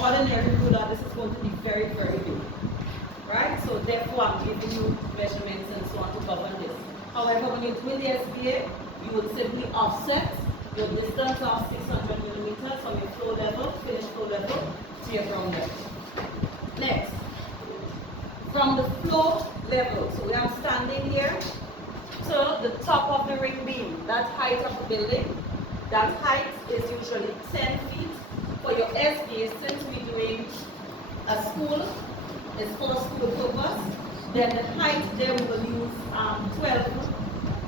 ordinary ruler, this is going to be very, very big. Right? So therefore, I'm giving you measurements and so on to govern this. However, when you're doing the SBA, you would simply offset your distance of 600 millimeters from your floor level, finished floor level, to your ground level. Next, from the floor level, so we are standing here to the top of the ring beam, that height of the building, that height is usually 10 feet. For your SBA, since we're doing a school, it's for school purpose, then the height there we will use 12.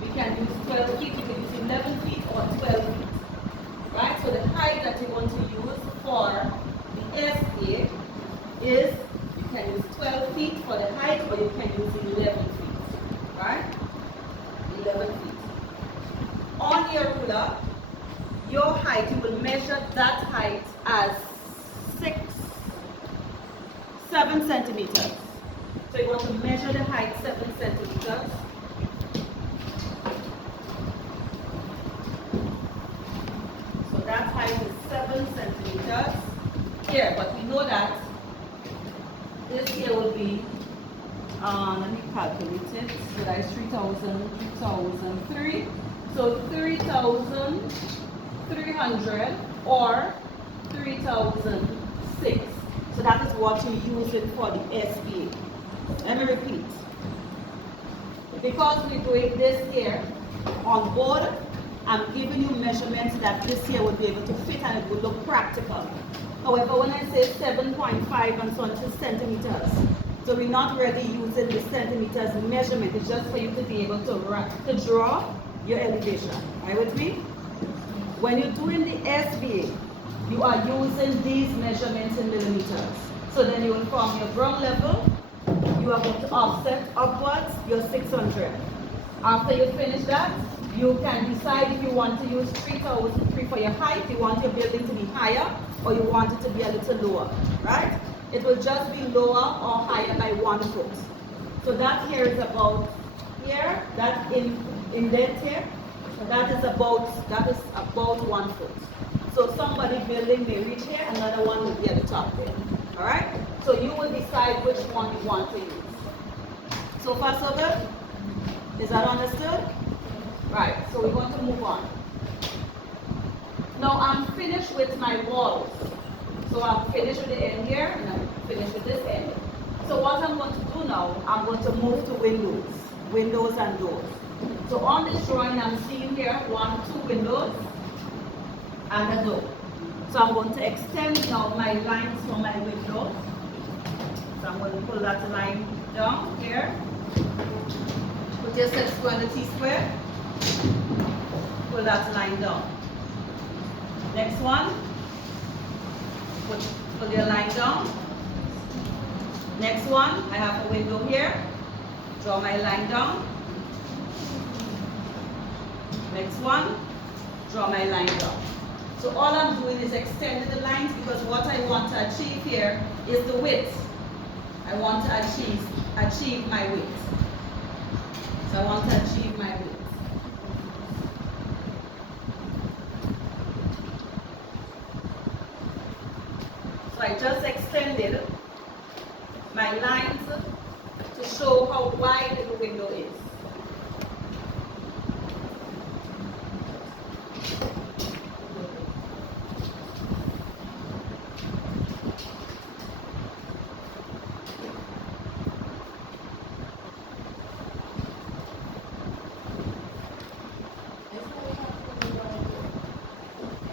We can use 12 feet, we can use 11 feet or 12 feet. Right? So the height that you want to use for the SBA is, you can use 12 feet for the height or you can use 11 feet. Right? 11 feet. On your ruler, your height, you will measure that height as 7 centimeters. So you want to measure the height 7 centimeters. So that height is 7 centimeters here, but we know that this here will be, let me calculate it, so that is 3,000, 3,003. So 3,300 or 3,006. So that is what you're using for the SBA. Let me repeat. Because we're doing this here on board, I'm giving you measurements that this here will be able to fit and it will look practical. However, when I say 7.5 and so on, it's centimeters. So we're not really using the centimeters measurement. It's just for you to be able to draw your elevation. Are you with me? When you're doing the SBA, you are using these measurements in millimeters. So then you will from your ground level, you are going to offset upwards your 600. After you finish that, you can decide if you want to use 3,003 for your height, you want your building to be higher, or you want it to be a little lower, right? It will just be lower or higher by 1 foot. So that here is about here, that indent here, so that is about 1 foot. So somebody building may reach here, another one will be at the top there. All right? So you will decide which one you want to use. So far, so good? Is that understood? Right, so we're going to move on. Now I'm finished with my walls. So I'm finished with the end here, and I'm finished with this end. So what I'm going to do now, I'm going to move to windows and doors. So on this drawing, I'm seeing here 1, 2 windows and a door. So I'm going to extend now my lines for my windows. So I'm going to pull that line down here. Put your set square on the T-square. Pull that line down. Next one. Pull your line down. Next one, I have a window here. Draw my line down. Next one, draw my line down. So all I'm doing is extending the lines because what I want to achieve here is the width. I want to achieve my width. So I want to achieve my width. So I just extended my lines to show how wide the window is.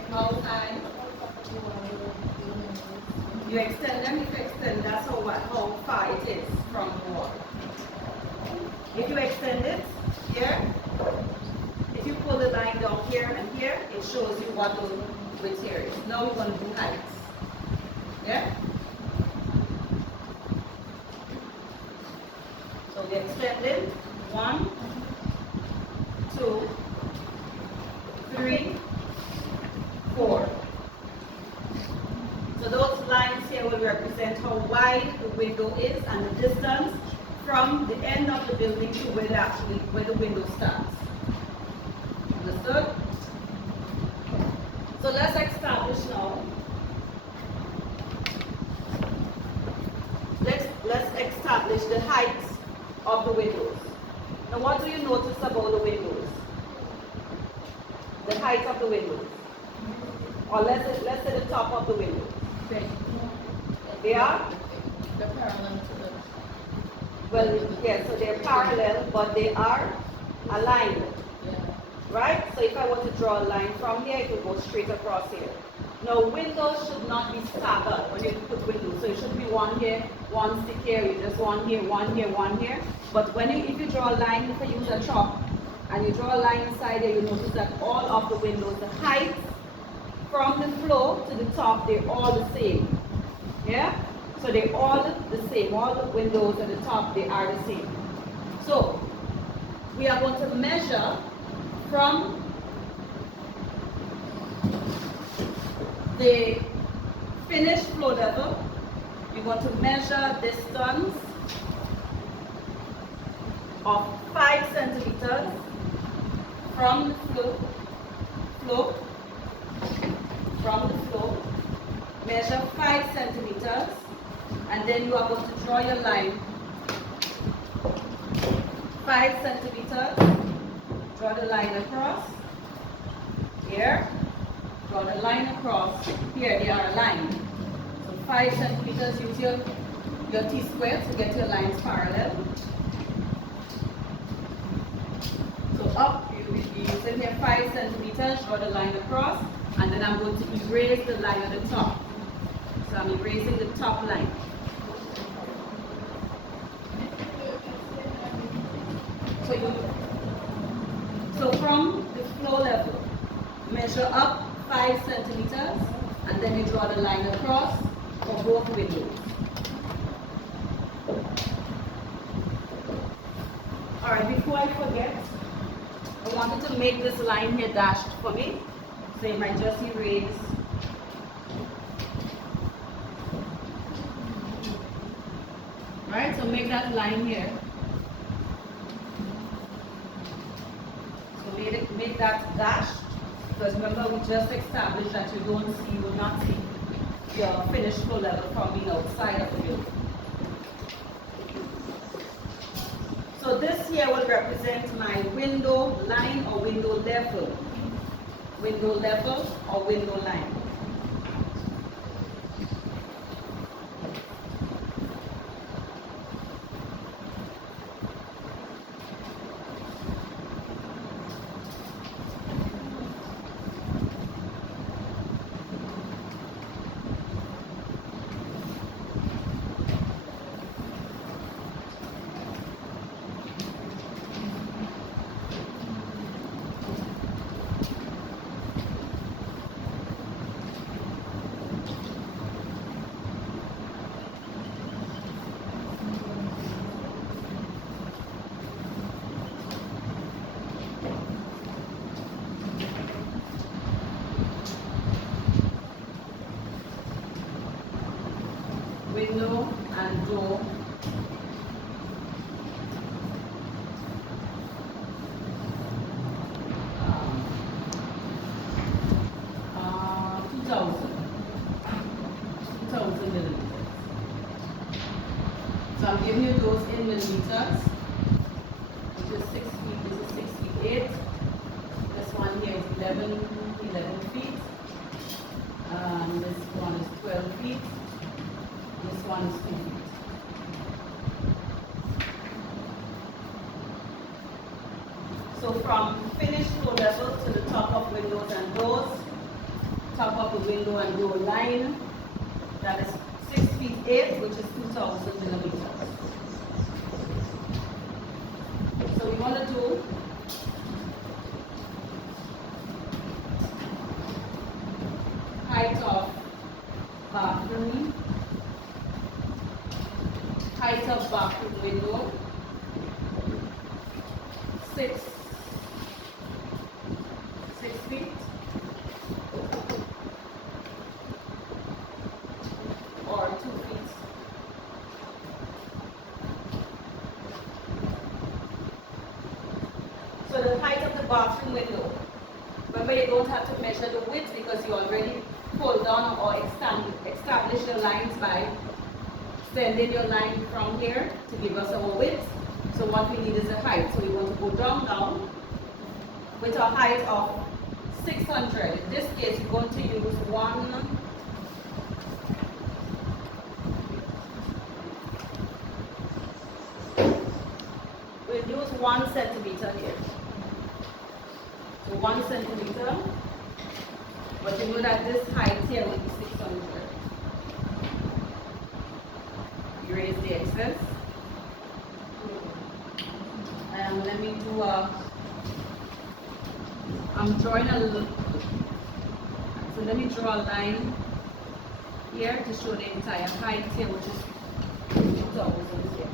How high? You extend them, if you extend, that's how far it is from the wall. If you extend it here, if you pull the line down here and here, it shows you what the width here is. Now we're going to do heights. Yeah? So we extended 1, 2, 3, 4. So those lines here will represent how wide the window is and the distance from the end of the building to where the window starts. Understood? So let's establish now establish the height of the windows. Now what do you notice about the windows? The height of the windows. Or let's say the top of the window. They are? They're parallel to the... Well, yes, so they're parallel, but they are aligned. Yeah. Right? So if I were to draw a line from here, it will go straight across here. Now, windows should not be staggered when you put windows. So it should be one here, one stick here, you just one here, one here, one here. But if you draw a line, if you use a chalk, and you draw a line inside here, you notice that all of the windows, the height from the floor to the top, they're all the same. Yeah? So they're all the same. All the windows at the top, they are the same. So we are going to measure from the finished floor level. You're going to measure distance of 5 centimeters from the floor, measure 5 centimeters, and then you are going to draw your line 5 centimeters, draw the line across here, draw the line across here, they are aligned. So 5 centimeters, use your T-square to get your lines parallel. So up, you will be using here 5 centimeters, draw the line across, and then I'm going to erase the line at the top. So I'm erasing the top line. So from the floor level, measure up 5 centimeters, and then you draw the line across for both windows. Alright, before I forget, I wanted to make this line here dashed for me. So you might just erase. Right, so make that line here. So make that dashed, because remember we just established that you will not see your finished floor level from the outside of the building. So this here will represent my window line or window level. Window level or window line. Window and door. Two thousand millimeters. So I'm giving you those in millimeters, which is 6 feet. This is 6 feet 8. This one here is 11 feet. This one is 12 feet. This one is 2 feet. So from finished floor level to the top of windows and doors, top of the window and door line, that is 6 feet 8, which is 2,000 millimeters. So we want to do height of bathroom, height of bathroom window, 6 feet, or 2 feet. So the height of the bathroom window, remember you don't have to measure the width because you already pulled down or established the lines by extending your line from here to give us our width. So what we need is a height. So we want to go down with a height of 600. In this case, we're going to use we'll use 1 centimeter here. So 1 centimeter. But you know that this height here will be 600. Erase the excess. And let me do I'm drawing a little, so let me draw a line here to show the entire height here, which is 2,000 here.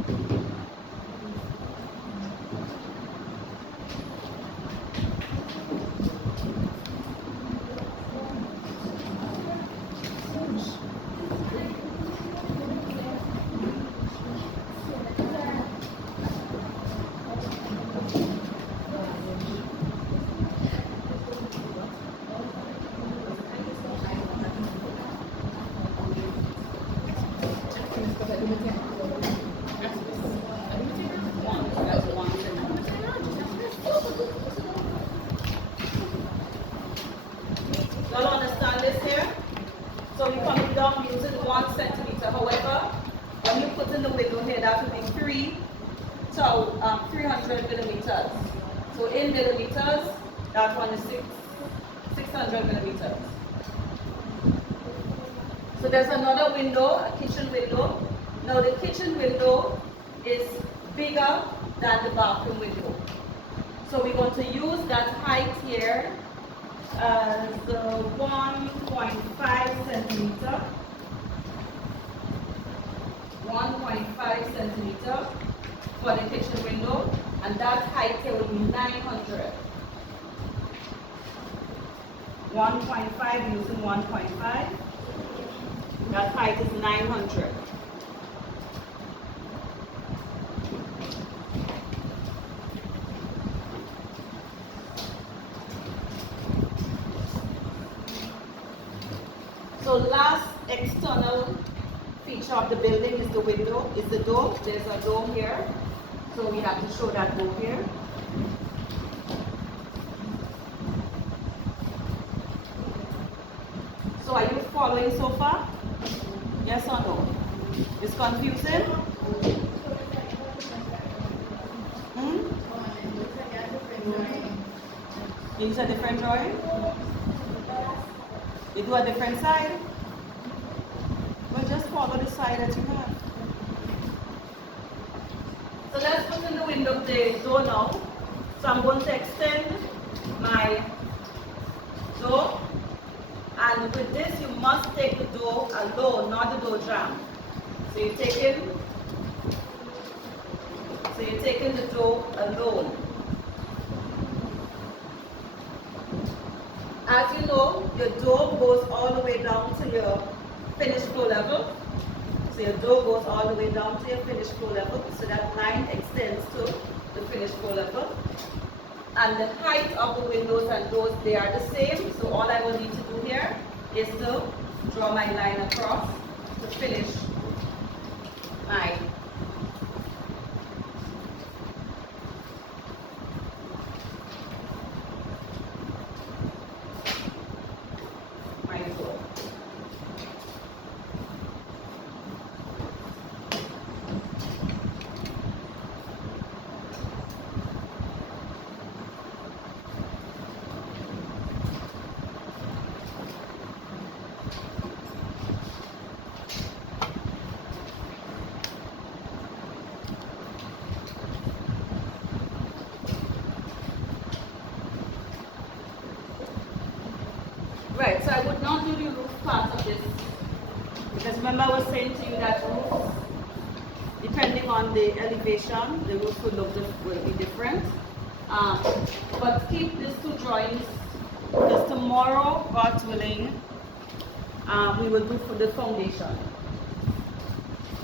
Y'all understand this here? So we're coming down using 1 centimeter. However, when you put in the window here, that will be 300 millimeters. So in millimeters, that one is 600 millimeters. So there's another window, a kitchen window. Now the kitchen window is bigger than the bathroom window. So we're going to use that height here as 1.5 centimeter. 1.5 centimeter for the kitchen window, and that height here will be 900. 1.5 using 1.5. That height is 900. So last external feature of the building is the window, is the door. There's a door here. So we have to show that door here. So are you following so far? Yes or no? It's confusing? You use a different drawing? You do a different side? Well, just follow the side that you have. So let's put in the window the door now. So I'm going to extend my door. And with this, you must take the door alone, not the door jam. So you're taking the door alone. As you know, your door goes all the way down to your finished floor level. So your door goes all the way down to your finished floor level. So that line extends to the finished floor level. And the height of the windows and doors, they are the same. So all I will need to do here is to draw my line across to finish my door. Right, so I would not do the roof part of this, because remember I was saying to you that roofs, depending on the elevation, the roof will be different. But keep these two drawings, because tomorrow, God willing, we will do for the foundation.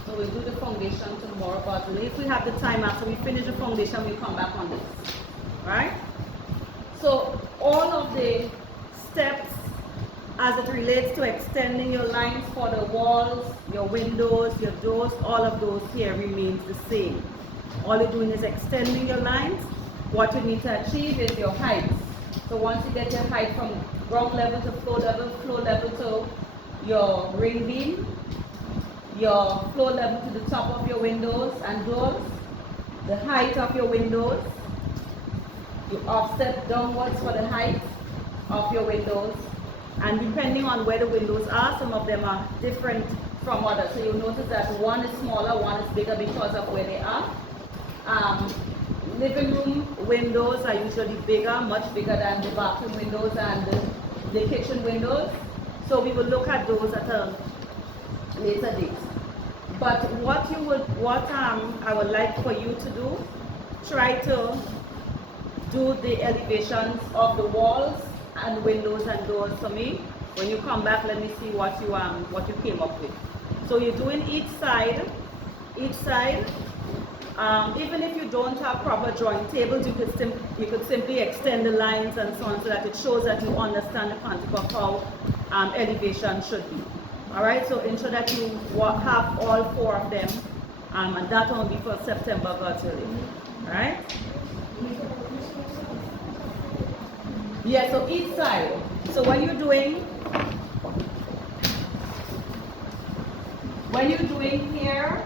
So we'll do the foundation tomorrow, God willing. If we have the time after we finish the foundation, we'll come back on this. Right? So all of the steps as it relates to extending your lines for the walls, your windows, your doors, all of those here remains the same. All you're doing is extending your lines. What you need to achieve is your height. So once you get your height from ground level to floor level to your ring beam, your floor level to the top of your windows and doors, the height of your windows, you offset downwards for the height of your windows, and depending on where the windows are, some of them are different from others. So you'll notice that one is smaller, one is bigger because of where they are. Living room windows are usually bigger, much bigger than the bathroom windows and the kitchen windows. So we will look at those at a later date. But I would like for you to do, try to do the elevations of the walls and windows and doors for me. When you come back, let me see what you came up with. So you're doing each side. Even if you don't have proper drawing tables, you could simply extend the lines and so on, so that it shows that you understand the concept of how elevation should be. All right, so ensure that you have all 4 of them, and that will be for September virtually. All right. Yeah, so each side. So when you're doing here,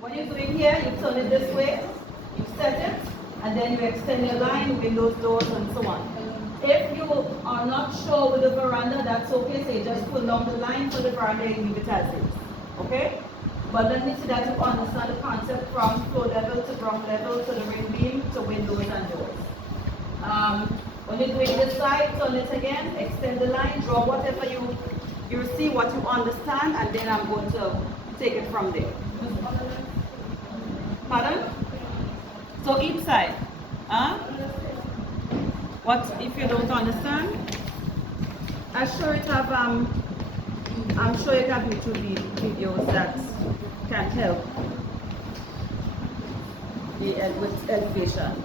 when you're doing here, you turn it this way, you set it, and then you extend your line, windows, doors, and so on. If you are not sure with the veranda, that's okay. So you just pull down the line for the veranda and leave it as is. Okay? But let me see that you understand the concept from floor level to ground level to the ring beam to windows and doors. When you're doing this side, turn it again, extend the line, draw whatever you see, what you understand, and then I'm going to take it from there. Pardon? So each side. What if you don't understand? I'm sure you have YouTube videos that can help with elevation.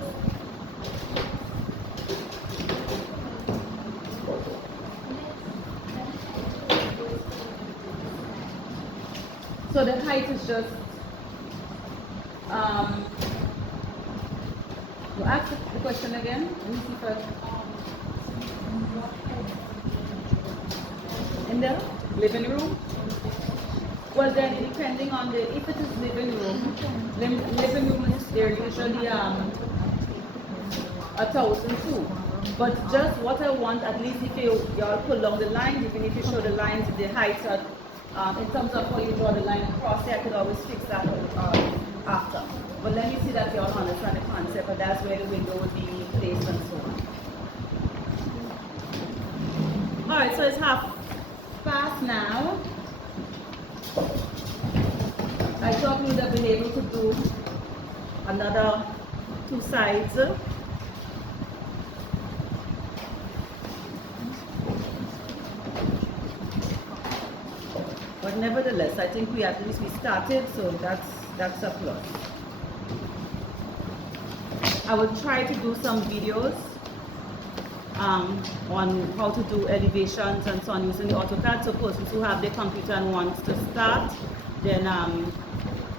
So the height is just, you ask the question again. Let me see first. In the living room? Well then, depending on if it is living room is they're usually 1,002. But just what I want, at least if you all pull down the lines, even if you show the lines, the heights are, in terms of how you draw the line across there, I could always fix that after. But let me see that you all understand the concept, but that's where the window would be placed and so on. Alright, so it's 1:30 now. I thought we would have been able to do another 2 sides. But nevertheless, I think at least we started, so that's a plus. I will try to do some videos on how to do elevations and so on using the AutoCAD. So persons who have their computer and wants to start, then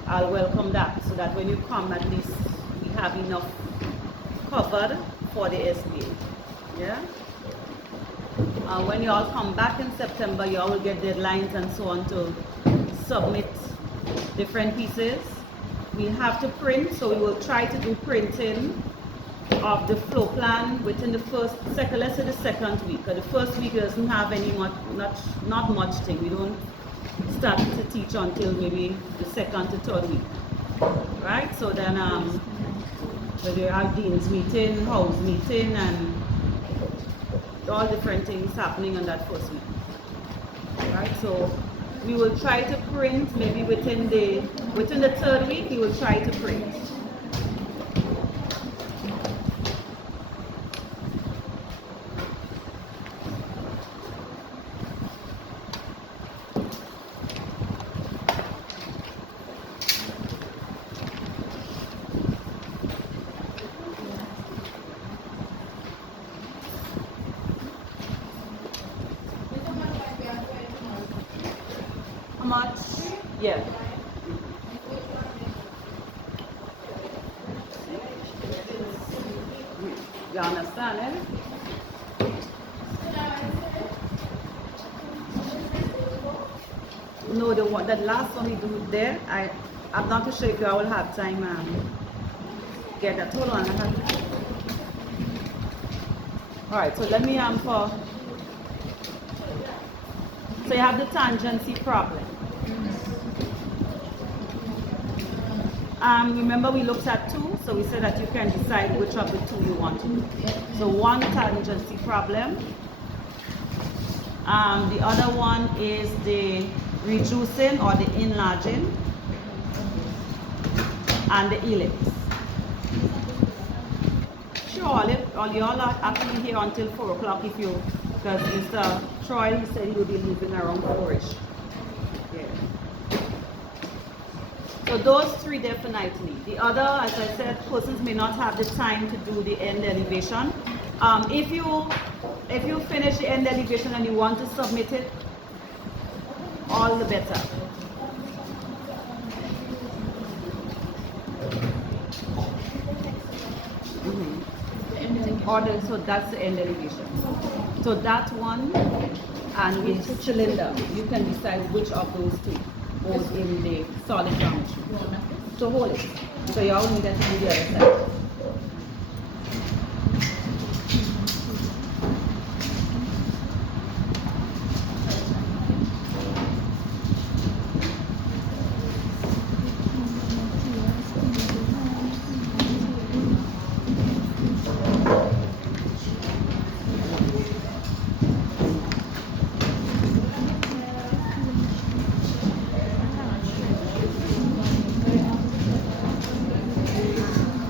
I'll welcome that, so that when you come, at least we have enough covered for the SBA. Yeah. When you all come back in September, you all will get deadlines and so on to submit different pieces. We have to print, so we will try to do printing of the floor plan within the let's say the second week. The first week doesn't have not much thing. We don't start to teach until maybe the second to third week, right? So then there are dean's meeting, house meeting, and all different things happening on that first week, right? So we will try to print maybe within the 3rd week. We will try to print. much, yeah. You understand, eh? No, the last one we do there, I'm not too sure if I will have time get that. Hold on. Alright, so let me so you have the tangency problem. Remember we looked at two, so we said that you can decide which of the two you want to do. So one tangency problem. The other one is the reducing or the enlarging, and the ellipse. Sure, all y'all are actually here until 4 o'clock because Mr. Troy, he said he will be leaving around 4ish. Yeah. So those three definitely. The other, as I said, persons may not have the time to do the end elevation. If you finish the end elevation and you want to submit it, all the better. So that's the end elevation. So that one and with cylinder, you can decide which of those two goes in the solid geometry. So hold it. So you all need to do the other side.